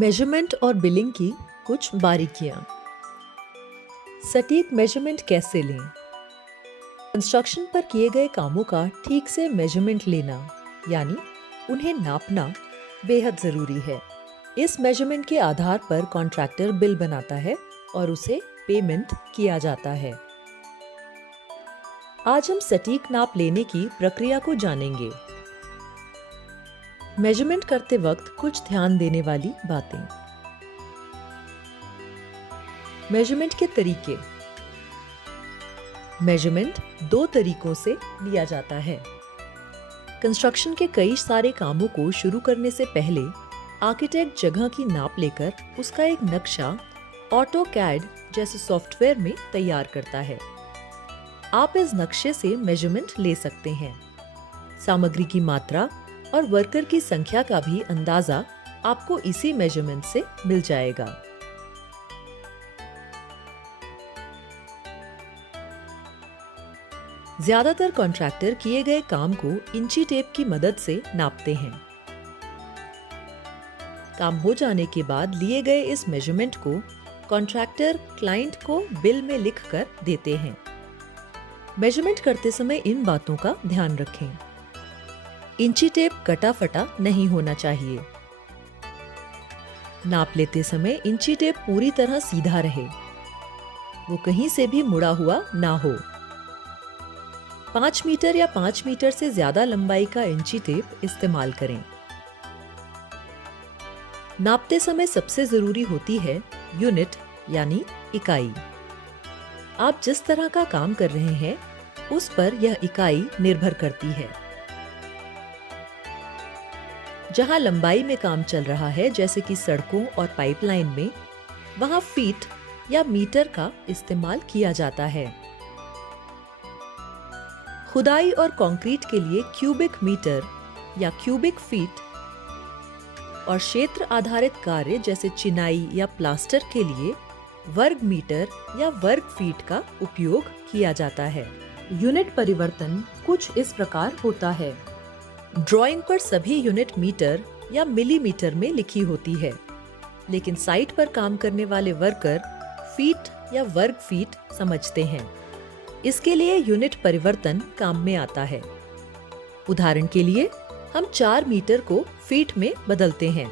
Measurement और billing की कुछ बारीकियां। सटीक मेजरमेंट कैसे लें? कंस्ट्रक्शन पर किए गए कामों का ठीक से मेजरमेंट लेना यानी उन्हें नापना बेहद जरूरी है। इस मेजरमेंट के आधार पर कॉन्ट्रैक्टर बिल बनाता है और उसे पेमेंट किया जाता है। आज हम सटीक नाप लेने की प्रक्रिया को जानेंगे। मेजरमेंट करते वक्त कुछ ध्यान देने वाली बातें। मेजरमेंट के तरीके। मेजरमेंट दो तरीकों से लिया जाता है। कंस्ट्रक्शन के कई सारे कामों को शुरू करने से पहले आर्किटेक्ट जगह की नाप लेकर उसका एक नक्शा ऑटोकैड जैसे सॉफ्टवेयर में तैयार करता है। आप इस नक्शे से मेजरमेंट ले सकते हैं। सामग्री की मात्रा और वर्कर की संख्या का भी अंदाजा आपको इसी मेजरमेंट से मिल जाएगा। ज्यादातर कॉन्ट्रैक्टर किए गए काम को इंची टेप की मदद से नापते हैं। काम हो जाने के बाद लिए गए इस मेजरमेंट को कॉन्ट्रैक्टर क्लाइंट को बिल में लिखकर देते हैं। मेजरमेंट करते समय इन बातों का ध्यान रखें। इंची टेप कटा फटा नहीं होना चाहिए। नाप लेते समय इंची टेप पूरी तरह सीधा रहे, वो कहीं से भी मुड़ा हुआ ना हो। 5 मीटर या 5 मीटर से ज्यादा लंबाई का इंची टेप इस्तेमाल करें। नापते समय सबसे जरूरी होती है यूनिट यानी इकाई। आप जिस तरह का काम कर रहे हैं उस पर यह इकाई निर्भर करती है। जहां लंबाई में काम चल रहा है जैसे कि सड़कों और पाइपलाइन में, वहां फीट या मीटर का इस्तेमाल किया जाता है। खुदाई और कंक्रीट के लिए क्यूबिक मीटर या क्यूबिक फीट और क्षेत्र आधारित कार्य जैसे चिनाई या प्लास्टर के लिए वर्ग मीटर या वर्ग फीट का उपयोग किया जाता है। यूनिट परिवर्तन कुछ इस प्रकार होता है। ड्राइंग पर सभी यूनिट मीटर या मिलीमीटर में लिखी होती है, लेकिन साइट पर काम करने वाले वर्कर फीट या वर्ग फीट समझते हैं। इसके लिए यूनिट परिवर्तन काम में आता है। उदाहरण के लिए हम 4 मीटर को फीट में बदलते हैं।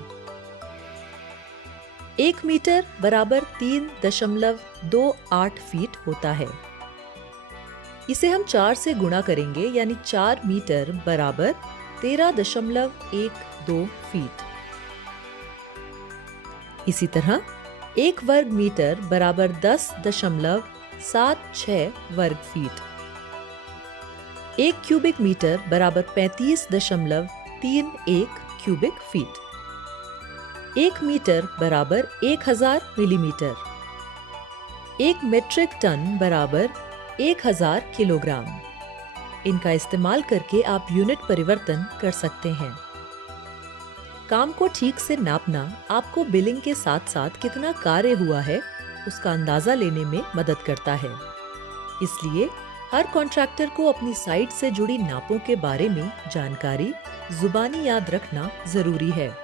1 मीटर बराबर 3.28 फीट होता है। इसे हम 4 से गुणा करेंगे यानी 4 मीटर बराबर 13.12 फीट। इसी तरह 1 वर्ग मीटर बराबर 10.76 वर्ग फीट। 1 क्यूबिक मीटर बराबर 35.31 क्यूबिक फीट। 1 मीटर बराबर 1000 मिलीमीटर। 1 मेट्रिक टन बराबर 1000 किलोग्राम। इनका इस्तेमाल करके आप यूनिट परिवर्तन कर सकते हैं। काम को ठीक से नापना आपको बिलिंग के साथ साथ कितना कार्य हुआ है उसका अंदाजा लेने में मदद करता है। इसलिए हर कॉन्ट्रैक्टर को अपनी साइट से जुड़ी नापों के बारे में जानकारी जुबानी याद रखना जरूरी है।